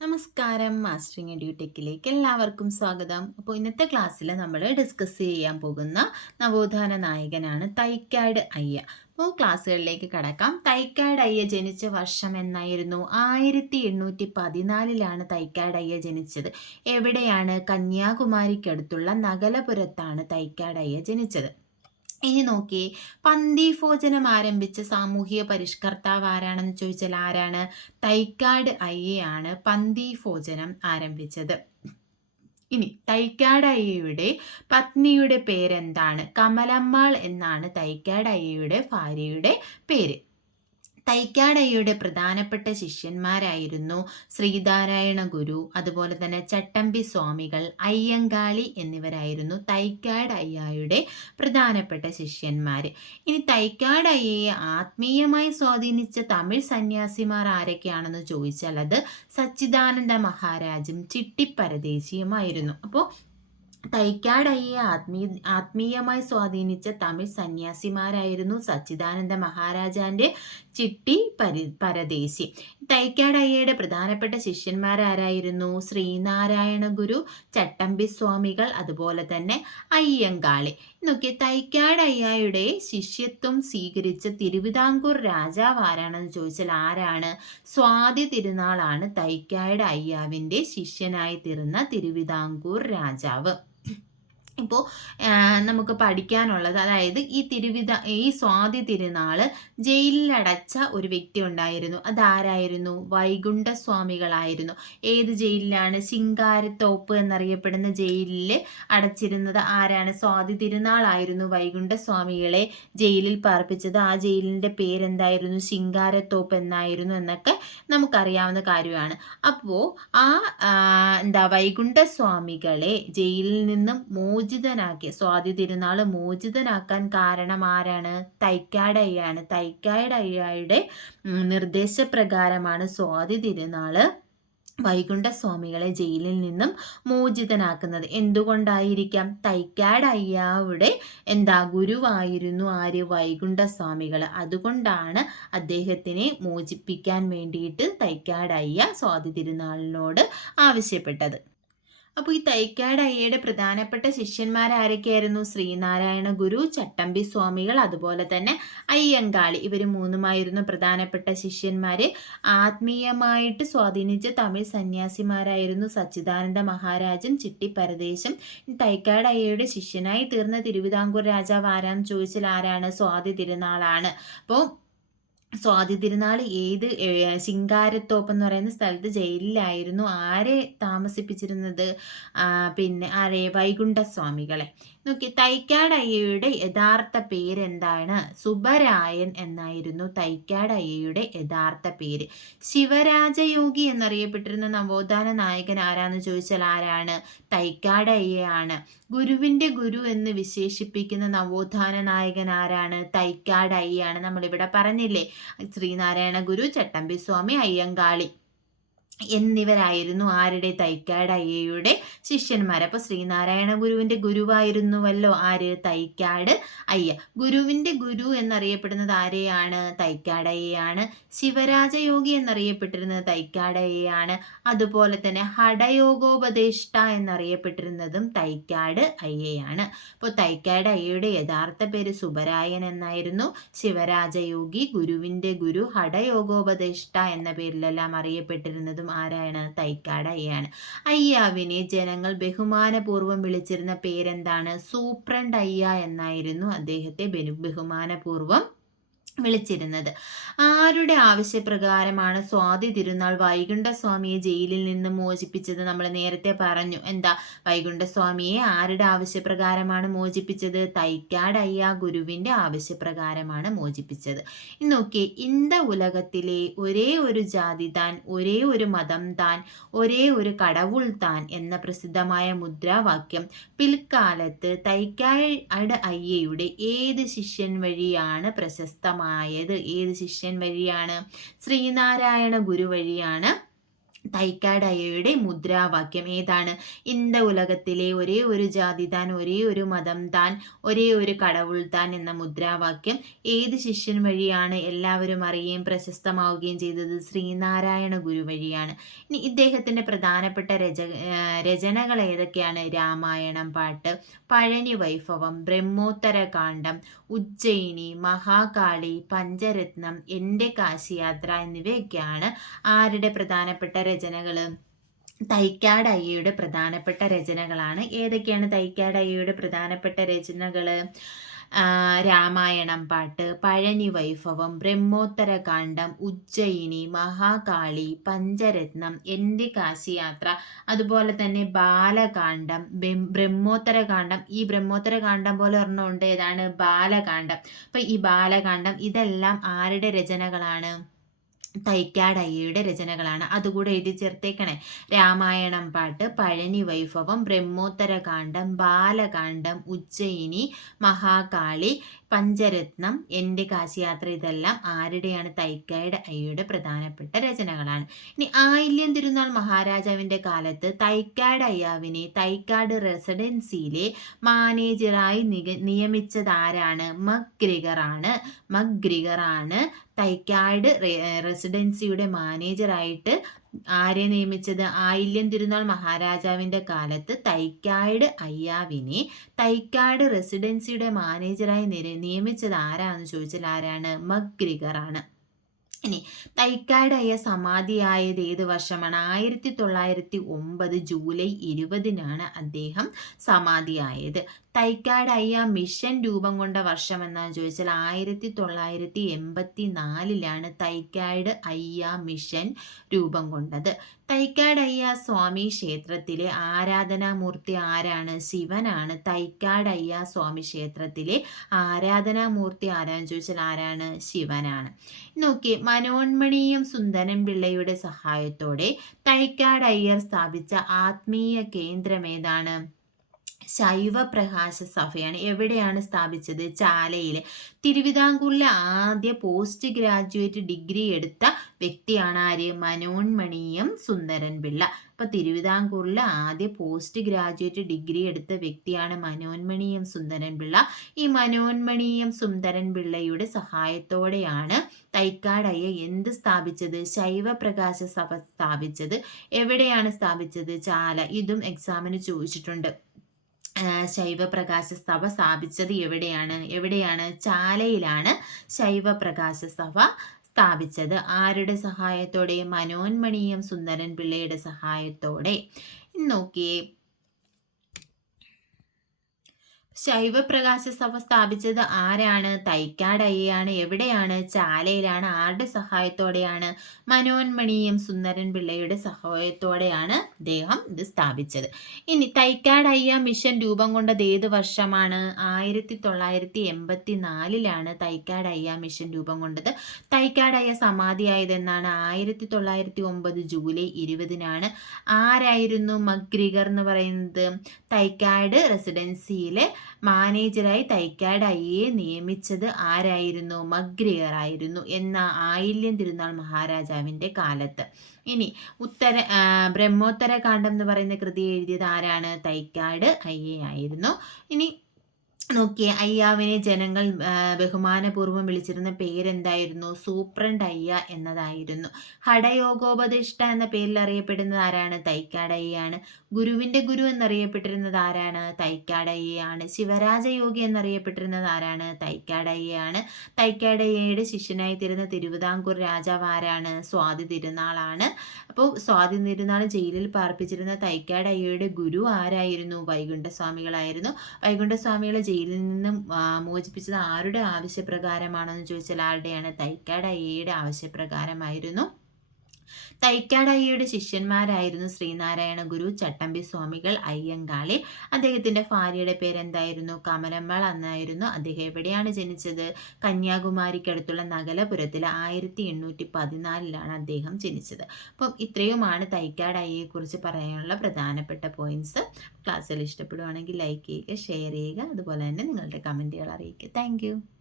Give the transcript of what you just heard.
നമസ്കാരം മാസ്റ്ററിങ് എഡ്യൂടെക്കിലേക്ക് എല്ലാവർക്കും സ്വാഗതം. അപ്പോൾ ഇന്നത്തെ ക്ലാസ്സിൽ നമ്മൾ ഡിസ്കസ് ചെയ്യാൻ പോകുന്ന നവോത്ഥാന നായകനാണ് തൈക്കാട് അയ്യ. അപ്പോൾ ക്ലാസ്സുകളിലേക്ക് കടക്കാം. തൈക്കാട് അയ്യ ജനിച്ച വർഷം എന്നായിരുന്നു. ആയിരത്തി എണ്ണൂറ്റി പതിനാലിലാണ് തൈക്കാട് അയ്യ ജനിച്ചത്. എവിടെയാണ് കന്യാകുമാരിക്കടുത്തുള്ള നഗലപുരത്താണ് തൈക്കാട് അയ്യ ജനിച്ചത്. ഇനി നോക്കി. പന്തി ഭോജനം ആരംഭിച്ച സാമൂഹിക പരിഷ്കർത്താവ് ആരാണെന്ന് ചോദിച്ചാൽ ആരാണ്? തൈക്കാട് അയ്യയാണ് പന്തി ഭോജനം ആരംഭിച്ചത്. ഇനി തൈക്കാട് അയ്യയുടെ പത്നിയുടെ പേരെന്താണ്? കമലമ്മാൾ എന്നാണ് തൈക്കാട് അയ്യയുടെ ഭാര്യയുടെ പേര്. തൈക്കാടയ്യയുടെ പ്രധാനപ്പെട്ട ശിഷ്യന്മാരായിരുന്നു ശ്രീനാരായണ ഗുരു അതുപോലെ തന്നെ ചട്ടമ്പി സ്വാമികൾ അയ്യങ്കാളി എന്നിവരായിരുന്നു തൈക്കാട് അയ്യായുടെ പ്രധാനപ്പെട്ട ശിഷ്യന്മാർ ഇനി തൈക്കാട് അയ്യയെ ആത്മീയമായി സ്വാധീനിച്ച തമിഴ് സന്യാസിമാർ ആരൊക്കെയാണെന്ന് ചോദിച്ചാൽ അത് സച്ചിദാനന്ദ മഹാരാജും ചിട്ടിപ്പരദേശിയുമായിരുന്നു അപ്പോൾ തൈക്കാടയ്യെ ആത്മീയ ആത്മീയമായി സ്വാധീനിച്ച തമിഴ് സന്യാസിമാരായിരുന്നു സച്ചിദാനന്ദ മഹാരാജാന്റെ ചിട്ടി പരി പരദേശി. തൈക്കാടയ്യയുടെ പ്രധാനപ്പെട്ട ശിഷ്യന്മാരാരായിരുന്നു ശ്രീനാരായണ ഗുരു ചട്ടമ്പി സ്വാമികൾ അതുപോലെ തന്നെ അയ്യങ്കാളി. തൈക്കാട് തൈക്കാടയ്യയുടെ ശിഷ്യത്വം സ്വീകരിച്ച തിരുവിതാംകൂർ രാജാവ് ആരാണെന്ന് ചോദിച്ചാൽ ആരാണ്? സ്വാതി തിരുനാളാണ് തൈക്കാട് അയ്യാവിന്റെ ശിഷ്യനായി തീർന്ന തിരുവിതാംകൂർ രാജാവ്. ഇപ്പോൾ നമുക്ക് പഠിക്കാനുള്ളത്. അതായത് ഈ തിരുവിത ഈ സ്വാതി തിരുനാൾ ജയിലിലടച്ച ഒരു വ്യക്തി ഉണ്ടായിരുന്നു. അതാരായിരുന്നു? വൈകുണ്ഠസ്വാമികളായിരുന്നു. ഏത് ജയിലിലാണ്? ശിങ്കാരത്തോപ്പ് എന്നറിയപ്പെടുന്ന ജയിലിൽ അടച്ചിരുന്നത് ആരാണ്? സ്വാതി തിരുനാളായിരുന്നു വൈകുണ്ഠസ്വാമികളെ ജയിലിൽ പാർപ്പിച്ചത്. ആ ജയിലിന്റെ പേരെന്തായിരുന്നു? ശിങ്കാരത്തോപ്പ് എന്നായിരുന്നു എന്നൊക്കെ നമുക്കറിയാവുന്ന കാര്യമാണ്. അപ്പോൾ ആ എന്താ വൈകുണ്ഠസ്വാമികളെ ജയിലിൽ നിന്നും മോചി മോചിതനാക്കി സ്വാതി തിരുനാൾ മോചിതനാക്കാൻ കാരണം ആരാണ്? തൈക്കാടയ്യാണ് തൈക്കാടയ്യയുടെ നിർദ്ദേശപ്രകാരമാണ് സ്വാതി വൈകുണ്ഠ വൈകുണ്ഠസ്വാമികളെ ജയിലിൽ നിന്നും മോചിതനാക്കുന്നത്. എന്തുകൊണ്ടായിരിക്കാം? തൈക്കാട് അയ്യാവിടെ എന്താ ഗുരുവായിരുന്നു ആര്? വൈകുണ്ഠസ്വാമികൾ അതുകൊണ്ടാണ് അദ്ദേഹത്തിനെ മോചിപ്പിക്കാൻ വേണ്ടിയിട്ട് തൈക്കാട് അയ്യ സ്വാതി തിരുനാളിനോട് ആവശ്യപ്പെട്ടത്. അപ്പോൾ ഈ തൈക്കാട് അയ്യയുടെ പ്രധാനപ്പെട്ട ശിഷ്യന്മാരാരൊക്കെയായിരുന്നു? ശ്രീനാരായണ ഗുരു ചട്ടമ്പി സ്വാമികൾ അതുപോലെ തന്നെ അയ്യങ്കാളി. ഇവർ മൂന്നുമായിരുന്നു പ്രധാനപ്പെട്ട ശിഷ്യന്മാർ ആത്മീയമായിട്ട് സ്വാധീനിച്ച തമിഴ് സന്യാസിമാരായിരുന്നു സച്ചിദാനന്ദ മഹാരാജൻ ചിട്ടി പരദേശം. തൈക്കാട് അയ്യയുടെ ശിഷ്യനായി തീർന്ന തിരുവിതാംകൂർ രാജാവ് ആരാന്ന് ചോദിച്ചാൽ ആരാണ്? സ്വാതി തിരുനാളാണ്. അപ്പോൾ സ്വാതി തിരുനാൾ ഏത് ശിങ്കാരത്തോപ്പ് എന്ന് പറയുന്ന സ്ഥലത്ത് ജയിലിലായിരുന്നു. ആരെ താമസിപ്പിച്ചിരുന്നത്? പിന്നെ ആരെ? വൈകുണ്ഠസ്വാമികളെ. നോക്കി തൈക്കാടയ്യയുടെ യഥാർത്ഥ പേരെന്താണ്? സുബരായൻ എന്നായിരുന്നു തൈക്കാടയ്യയുടെ യഥാർത്ഥ പേര്. ശിവരാജയോഗി എന്നറിയപ്പെട്ടിരുന്ന നവോത്ഥാന നായകൻ ആരാന്ന് ചോദിച്ചാൽ ആരാണ്? തൈക്കാടയ്യയാണ്. ഗുരുവിന്റെ ഗുരു എന്ന് വിശേഷിപ്പിക്കുന്ന നവോത്ഥാന നായകൻ ആരാണ്? തൈക്കാട് അയ്യയാണ് നമ്മളിവിടെ പറഞ്ഞില്ലേ ശ്രീനാരായണ ഗുരു ചട്ടമ്പി സ്വാമി അയ്യങ്കാളി. എന്നിവരായിരുന്നു ആരുടെ തൈക്കാട് അയ്യയുടെ ശിഷ്യന്മാർ. അപ്പോൾ ശ്രീനാരായണ ഗുരുവിന്റെ ഗുരുവായിരുന്നുവല്ലോ ആര്? തൈക്കാട് അയ്യ ഗുരുവിന്റെ ഗുരു എന്നറിയപ്പെടുന്നത് ആരെയാണ്? തൈക്കാട് അയ്യയാണ് ശിവരാജയോഗി എന്നറിയപ്പെട്ടിരുന്നത് തൈക്കാട് അയ്യയാണ് അതുപോലെ തന്നെ ഹടയോഗോപദേഷ്ട എന്നറിയപ്പെട്ടിരുന്നതും തൈക്കാട് അയ്യയാണ്. അപ്പോൾ തൈക്കാട് അയ്യയുടെ യഥാർത്ഥ പേര് സുബരായൻ എന്നായിരുന്നു. ശിവരാജയോഗി ഗുരുവിന്റെ ഗുരു ഹടയോഗോപദേഷ്ട എന്ന പേരിലെല്ലാം അറിയപ്പെട്ടിരുന്നതും ആരാണ്? തൈക്കാട് അയ്യാണ്. അയ്യാവിനെ ജനങ്ങൾ ബഹുമാനപൂർവം വിളിച്ചിരുന്ന പേരെന്താണ്? സൂപ്രണ്ട് അയ്യ എന്നായിരുന്നു അദ്ദേഹത്തെ ബഹുമാനപൂർവം വിളിച്ചിരുന്നത്. ആരുടെ ആവശ്യപ്രകാരമാണ് സ്വാതി തിരുനാൾ വൈകുണ്ഠസ്വാമിയെ ജയിലിൽ നിന്ന് മോചിപ്പിച്ചത്? നമ്മൾ നേരത്തെ പറഞ്ഞു. എന്താ? വൈകുണ്ഠസ്വാമിയെ ആരുടെ ആവശ്യപ്രകാരമാണ് മോചിപ്പിച്ചത്? തൈക്കാടയ്യ ഗുരുവിന്റെ ആവശ്യപ്രകാരമാണ് മോചിപ്പിച്ചത്. നോക്കി ഇന്ത ഉലകത്തിലെ ഒരേ ഒരു ജാതി താൻ ഒരേ ഒരു മതം താൻ ഒരേ ഒരു കടവുൾ താൻ എന്ന പ്രസിദ്ധമായ മുദ്രാവാക്യം പിൽക്കാലത്ത് തൈക്കാട് അയ്യയുടെ ഏത് ശിഷ്യൻ വഴിയാണ് പ്രശസ്തമായത് ഏത് ശിഷ്യൻ വഴിയാണ്? ശ്രീനാരായണ ഗുരു വഴിയാണ്. തൈക്കാട് മുദ്രാവാക്യം ഏതാണ്? ഇന്ത ഉലകത്തിലെ ഒരേ ഒരു ജാതി താൻ ഒരേ ഒരു മതം താൻ ഒരേ ഒരു കടവുൾ താൻ എന്ന മുദ്രാവാക്യം ഏത് ശിഷ്യൻ വഴിയാണ് എല്ലാവരും അറിയുകയും പ്രശസ്തമാവുകയും ചെയ്തത്? ശ്രീനാരായണ ഗുരു വഴിയാണ്. ഇനി ഇദ്ദേഹത്തിന്റെ പ്രധാനപ്പെട്ട രച രചനകൾ ഏതൊക്കെയാണ്? രാമായണം പാട്ട് പഴനി വൈഭവം ബ്രഹ്മോത്തര കാണ്ഡം ഉജ്ജയിനി മഹാകാളി പഞ്ചരത്നം എന്റെ കാശിയാത്ര എന്നിവയൊക്കെയാണ് ആരുടെ പ്രധാനപ്പെട്ട രചനകൾ തൈക്കാട് അയ്യയുടെ പ്രധാനപ്പെട്ട രചനകളാണ്. ഏതൊക്കെയാണ് തൈക്കാട് അയ്യയുടെ പ്രധാനപ്പെട്ട രചനകൾ രാമായണം പാട്ട് പഴനി വൈഭവം ബ്രഹ്മോത്തരകാന്ഡം ഉജ്ജയിനി മഹാകാളി പഞ്ചരത്നം എന്റെ കാശിയാത്ര അതുപോലെ തന്നെ ബാലകാന്ഡം ബ്രഹ്മോത്തരകാന്ഡം ഈ ബ്രഹ്മോത്തരകാന്ഡം പോലെ ഒരെണ്ണമുണ്ട് ഏതാണ്? ബാലകാന്ഡം അപ്പം ഈ ബാലകാന്ഡം ഇതെല്ലാം ആരുടെ രചനകളാണ്? തൈക്കാടയ്യയുടെ രചനകളാണ്. അതുകൂടെ എഴുതി ചേർത്തേക്കണേ. രാമായണം പാട്ട് പഴനി വൈഭവം ബ്രഹ്മോത്തരകാന്ഡം ബാലകാന്ഡം ഉജ്ജയിനി മഹാകാളി പഞ്ചരത്നം എന്റെ കാശിയാത്ര ഇതെല്ലാം ആരുടെയാണ് തൈക്കാട് അയ്യയുടെ പ്രധാനപ്പെട്ട രചനകളാണ്. ഇനി ആയില്യം തിരുനാൾ മഹാരാജാവിന്റെ കാലത്ത് തൈക്കാട് അയ്യാവിനെ തൈക്കാട് റെസിഡൻസിയിലെ മാനേജറായി നിയമിച്ചതാരാണ്? മഗ്രിഗറാണ്. മഗ്രിഗറാണ് തൈക്കാട് റെസിഡൻസിയുടെ മാനേജറായിട്ട് ആരെ നിയമിച്ചത്? ആയില്യം തിരുനാൾ മഹാരാജാവിന്റെ കാലത്ത് തൈക്കാട് അയ്യാവിനെ തൈക്കാട് റെസിഡൻസിയുടെ മാനേജറായി നിയമിച്ചത് ആരാന്ന് ചോദിച്ചാൽ ആരാണ്? മഗ്രിഗറാണ്. ഇനി തൈക്കാടയ്യ സമാധിയായത് ഏത് വർഷമാണ്? ആയിരത്തി തൊള്ളായിരത്തി ഒമ്പത് ജൂലൈ ഇരുപതിനാണ് അദ്ദേഹം സമാധിയായത്. തൈക്കാട് അയ്യ മിഷൻ രൂപം കൊണ്ട വർഷം എന്നാന്ന് ചോദിച്ചാൽ ആയിരത്തി തൊള്ളായിരത്തി എൺപത്തി നാലിലാണ് തൈക്കാട് അയ്യ മിഷൻ രൂപം കൊണ്ടത്. തൈക്കാട് അയ്യ സ്വാമി ക്ഷേത്രത്തിലെ ആരാധനാമൂർത്തി ആരാണ്? ശിവനാണ്. തൈക്കാട് അയ്യ സ്വാമി ക്ഷേത്രത്തിലെ ആരാധനാമൂർത്തി ആരാന്ന് ചോദിച്ചാൽ ആരാണ്? ശിവനാണ്. നോക്കി മനോന്മണിയും സുന്ദരൻ പിള്ളയുടെ സഹായത്തോടെ തൈക്കാട് അയ്യർ സ്ഥാപിച്ച ആത്മീയ കേന്ദ്രം ഏതാണ്? ശൈവപ്രകാശ സഭയാണ് എവിടെയാണ് സ്ഥാപിച്ചത്? ചാലയിൽ തിരുവിതാംകൂറിലെ ആദ്യ പോസ്റ്റ് ഗ്രാജുവേറ്റ് ഡിഗ്രി എടുത്ത വ്യക്തിയാണ് ആര്? മനോന്മണിയം സുന്ദരൻ പിള്ള അപ്പൊ തിരുവിതാംകൂറിലെ ആദ്യ പോസ്റ്റ് ഗ്രാജുവേറ്റ് ഡിഗ്രി എടുത്ത വ്യക്തിയാണ് മനോന്മണിയം സുന്ദരൻ പിള്ള ഈ മനോന്മണിയം സുന്ദരൻ പിള്ളയുടെ സഹായത്തോടെയാണ് തൈക്കാടയ്യ എന്ത് സ്ഥാപിച്ചത്? ശൈവപ്രകാശ സഭ സ്ഥാപിച്ചത്. എവിടെയാണ് സ്ഥാപിച്ചത്? ചാല. ഇതും എക്സാമിന് ചോദിച്ചിട്ടുണ്ട്. ശൈവപ്രകാശ സഭ സ്ഥാപിച്ചത് എവിടെയാണ്? എവിടെയാണ്? ചാലയിലാണ് ശൈവപ്രകാശ സഭ സ്ഥാപിച്ചത്. ആരുടെ സഹായത്തോടെ? മനോന്മണിയും സുന്ദരൻ പിള്ളയുടെ സഹായത്തോടെ. നോക്കിയേ ശൈവപ്രകാശ സഭ സ്ഥാപിച്ചത് ആരാണ്? തൈക്കാടയ്യാണ് എവിടെയാണ്? ചാലയിലാണ്. ആരുടെ സഹായത്തോടെയാണ്? മനോന്മണിയും സുന്ദരൻ പിള്ളയുടെ സഹായത്തോടെയാണ് അദ്ദേഹം ഇത് സ്ഥാപിച്ചത്. ഇനി തൈക്കാടയ്യ മിഷൻ രൂപം കൊണ്ടത് ഏത് വർഷമാണ്? ആയിരത്തി തൊള്ളായിരത്തി എൺപത്തി നാലിലാണ് തൈക്കാടയ്യ മിഷൻ രൂപം കൊണ്ടത്. തൈക്കാടയ്യ സമാധിയായതെന്നാണ്. ആയിരത്തി തൊള്ളായിരത്തി ഒമ്പത് ജൂലൈ ഇരുപതിനാണ്. ആരായിരുന്നു മഗ്രിഗർ എന്ന് പറയുന്നത്? തൈക്കാട് റെസിഡൻസിയിലെ മാനേജരായി തൈക്കാട് അയ്യെ നിയമിച്ചത് ആരായിരുന്നു? മഗ്രിയർ ആയിരുന്നു എന്ന ആയില്യം തിരുനാൾ മഹാരാജാവിന്റെ കാലത്ത്. ഇനി ഉത്തര ബ്രഹ്മോത്തര കാണ്ഡം എന്ന് പറയുന്ന കൃതി എഴുതിയത് ആരാണ്? തൈക്കാട് അയ്യയായിരുന്നു ഇനി നോക്കിയേ അയ്യാവിനെ ജനങ്ങൾ ബഹുമാനപൂർവം വിളിച്ചിരുന്ന പേരെന്തായിരുന്നു? സൂപ്രണ്ട് അയ്യ എന്നതായിരുന്നു. ഹടയോഗോപദിഷ്ട എന്ന പേരിൽ അറിയപ്പെടുന്നത് ആരാണ്? തൈക്കാടയ്യാണ്. ഗുരുവിന്റെ ഗുരു എന്നറിയപ്പെട്ടിരുന്നത് ആരാണ്? തൈക്കാടയ്യാണ്. ശിവരാജയോഗി എന്നറിയപ്പെട്ടിരുന്നത് ആരാണ്? തൈക്കാടയ്യാണ്. തൈക്കാടയ്യയുടെ ശിഷ്യനായി തീരുന്ന തിരുവിതാംകൂർ രാജാവ് ആരാണ്? സ്വാതി തിരുനാളാണ്. അപ്പോൾ സ്വാതി തിരുനാൾ ജയിലിൽ പാർപ്പിച്ചിരുന്ന തൈക്കാടയ്യയുടെ ഗുരു ആരായിരുന്നു? വൈകുണ്ഠസ്വാമികളായിരുന്നു. വൈകുണ്ഠസ്വാമികളെ ജയിലിൽ നിന്നും മോചിപ്പിച്ചത് ആരുടെ ആവശ്യപ്രകാരമാണെന്ന് ചോദിച്ചാൽ ആരുടെയാണ്? തൈക്കാട് അയ്യയുടെ ആവശ്യപ്രകാരമായിരുന്നു. തൈക്കാടയ്യയുടെ ശിഷ്യന്മാരായിരുന്നു ശ്രീനാരായണ ഗുരു ചട്ടമ്പി സ്വാമികൾ അയ്യങ്കാളി. അദ്ദേഹത്തിന്റെ ഭാര്യയുടെ പേരെന്തായിരുന്നു? കമലമ്മൾ എന്നായിരുന്നു. അദ്ദേഹം എവിടെയാണ് ജനിച്ചത്? കന്യാകുമാരിക്കടുത്തുള്ള നഗലപുരത്തിൽ ആയിരത്തി എണ്ണൂറ്റി പതിനാലിലാണ് അദ്ദേഹം ജനിച്ചത്. അപ്പം ഇത്രയുമാണ് തൈക്കാട് കുറിച്ച് പറയാനുള്ള പ്രധാനപ്പെട്ട പോയിന്റ്സ് ക്ലാസ്സിൽ ഇഷ്ടപ്പെടുവാണെങ്കിൽ ലൈക്ക് ചെയ്യുക ഷെയർ ചെയ്യുക. അതുപോലെ തന്നെ നിങ്ങളുടെ കമന്റുകൾ അറിയിക്കുക. താങ്ക്